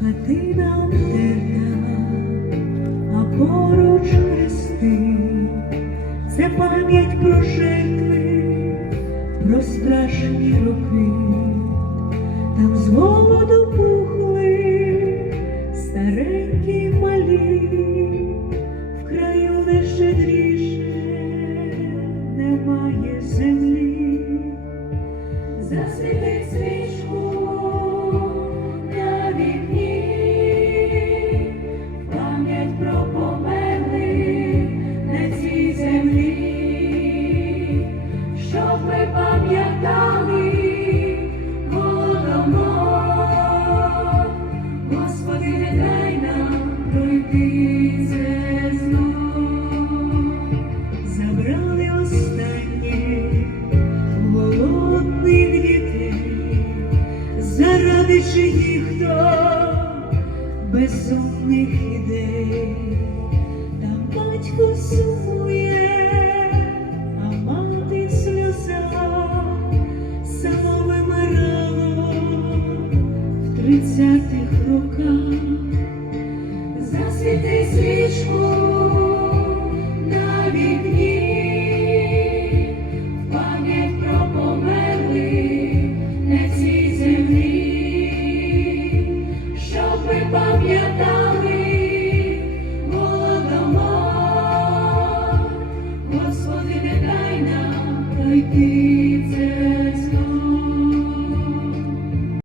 хатина обтерта, а поруч хрести, це пам'ять Заради ніхто безумних ідей, Там батько сумує, а мати сльоза само вимирала в тридцятих роках. Світи свічку на вікні, пам'ять про на цій землі, щоб ми пам'ятали голодома, Господи, не дай нам пройти.